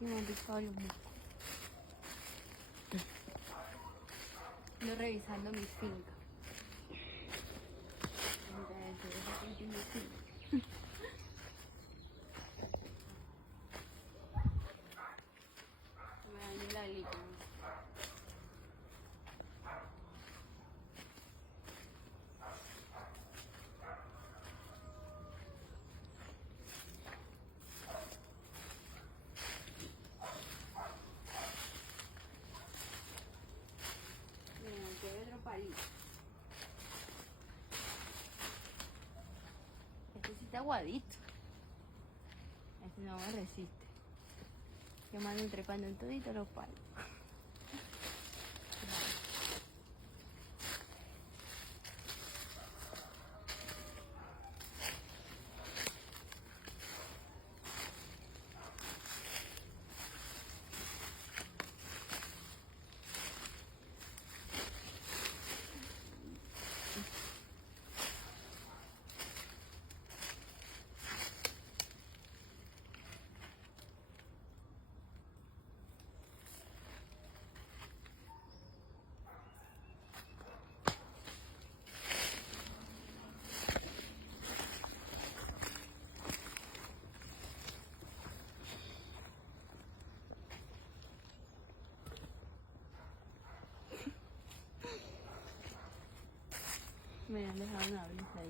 Y me han picado los moscos. Estoy revisando mi finca. Me dañé la alita. Miren, aquí hay otro palito. Este sí está aguadito. Este no me resiste. Yo me ando trepando en todito los palos. Me han dejado una brisa ahí.